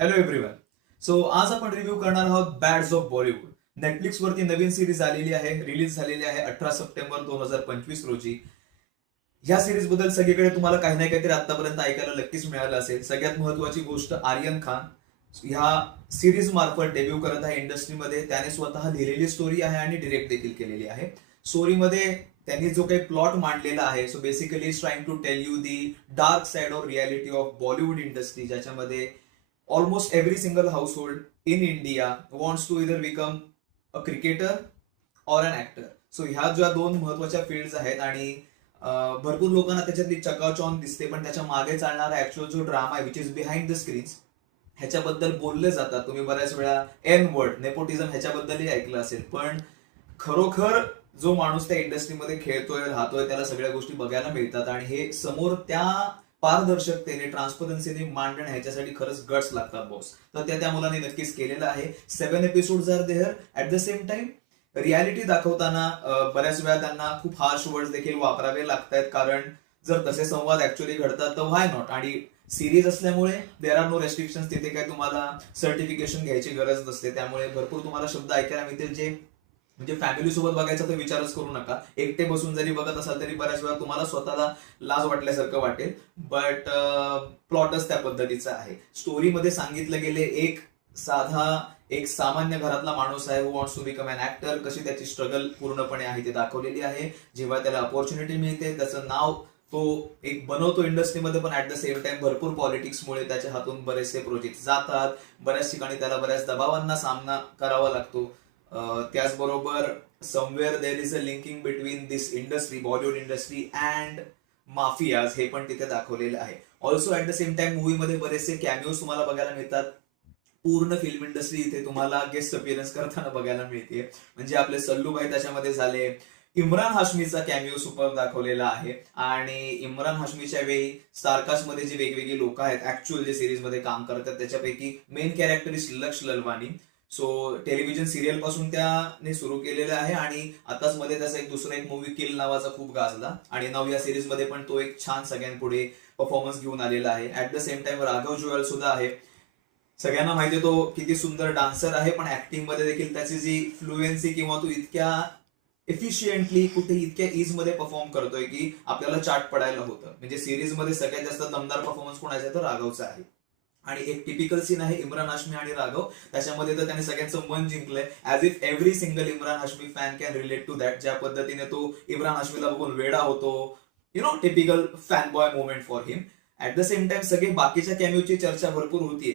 Hello everyone. So आज आपण review करणार आहोत बॅड्स ऑफ बॉलिवूड. नेटफ्लिक्स वरती नवीन सिरीज आलेली आहे, रिलीज झालेली आहे 18 सप्टेंबर 2025 रोजी. ह्या सिरीज बद्दल सगळीकडे तुम्हाला काही ना काहीतरी आतापर्यंत ऐकायला नक्कीच मिळालं असेल. सगळ्यात महत्वाची गोष्ट, आर्यन खान ह्या सिरीज मार्फत डेब्यू करत आहे इंडस्ट्रीमध्ये. त्याने स्वतः लिहिलेली स्टोरी आहे आणि डिरेक्ट देखील केलेली आहे. स्टोरीमध्ये त्यांनी जो काही प्लॉट मांडलेला आहे, so basically is trying to tell you the dark side of reality of Bollywood industry, ज्याच्यामध्ये almost every single household in India wants to either become a cricketer or an actor. सो ह्या ज्या दोन महत्वाच्या fields आहेत आणि भरपूर लोकांना त्याच्यातली चकाचौंध दिसते, पण त्याच्या मागे चालणारा ऍक्च्युअल जो ड्रामा आहे which is behind the screens, ह्याच्याबद्दल बोलले जातात. तुम्ही बऱ्याच वेळा एन वर्ड नेपोटिझम ह्याच्याबद्दलही ऐकलं असेल, पण खरोखर जो माणूस त्या इंडस्ट्रीमध्ये खेळतोय राहतोय त्याला सगळ्या गोष्टी बघायला मिळतात आणि हे समोर त्या पारदर्शकतेने ट्रान्सपरन्सीने मांडणं ह्याच्यासाठी खरंच गट्स लागतात बॉस. तर त्या मुलांनी नक्कीच केलेलं आहे. 7 episodes are there. At the same time reality दाखवताना बऱ्याच वेळा त्यांना खूप हार्श वर्ड्स देखील वापरावे लागतात, कारण जर तसे संवाद ऍक्च्युअली घडतात तर व्हाय नॉट. आणि सिरीज असल्यामुळे देर आर नो रेस्ट्रिक्शन. तिथे काय तुम्हाला सर्टिफिकेशन घ्यायची गरज नसते, त्यामुळे भरपूर तुम्हाला शब्द ऐकायला मिळतील जे म्हणजे फॅमिली सोबत बघायचा तर विचारच करू नका. एकटे बसून जरी बघत असाल तरी बऱ्याच वेळा तुम्हाला स्वतःला लाज वाटल्यासारखं वाटेल. बट प्लॉटच त्या पद्धतीचा आहे. स्टोरीमध्ये सांगितलं गेले एक सामान्य घरातला माणूस आहे, who wants to become an actor. कशी त्याची स्ट्रगल पूर्णपणे आहे ते दाखवलेली आहे. जेव्हा त्याला अपॉर्च्युनिटी मिळते त्याचं नाव तो एक बनवतो इंडस्ट्रीमध्ये, पण ऍट द सेम टाइम भरपूर पॉलिटिक्समुळे त्याच्या हातून बरेचसे प्रोजेक्ट जातात. बऱ्याच ठिकाणी त्याला बऱ्याच दबावांना सामना करावा लागतो. त्याचबरोबर somewhere there is a linking between this industry, Bollywood industry and mafias, हे पण तिथे दाखवलेलं आहे. Also at the same time मूवीमध्ये बरेचसे कॅमिओज तुम्हाला बघायला मिळतात. पूर्ण फिल्म इंडस्ट्री इथे तुम्हाला गेस्ट अपीअरन्स करताना बघायला मिळते. म्हणजे आपले सल्लूभाई त्याच्यामध्ये झाले. इम्रान हाशमीचा कॅमिओ सुपर दाखवलेला आहे. आणि इम्रान हाशमीच्या वेळी स्टारकास्ट जे वेगवेगळी लोक आहेत ऍक्च्युअल जे सिरीज मध्ये काम करतात, त्याच्यापैकी मेन कॅरेक्टर इज लक्ष ललवानी. सो टेलिव्हिजन सिरियल पासून त्याने सुरू केलेलं आहे आणि आताच मध्ये त्याचा दुसरा एक मूवी किल नावाचा खूप गाजला आणि नवया सिरीज मध्ये पण तो एक छान सगळ्यांपुढे परफॉर्मन्स घेऊन आलेला आहे. At the same time Raghav Juyal सुद्धा आहे. सगळ्यांना माहिती तो किती सुंदर डान्सर आहे, पण ऍक्टिंग मध्ये देखील त्याची जी फ्लुएन्सी किंवा तो इतक्या एफिशियंटली कुठे इतक्या इज मध्ये परफॉर्म करतोय की आपल्याला चाट पडायला होतं. म्हणजे सिरीज मध्ये सगळ्यात जास्त दमदार परफॉर्मन्स कोणाचा आहे तर राघवचा आहे. आणि एक टिपिकल सीन आहे इम्रान हाशमी आणि राघव, त्याच्यामध्ये तर त्याने सगळ्यांचं मन जिंकलंय. As if every single Imran Hashmi fan can relate to that. ज्या पद्धतीने तो इम्रान हाशमीला बघून वेडा होतो, typical fan boy moment for him. At the same time सगळे बाकीच्या कॅमिओची चर्चा भरपूर होतीये.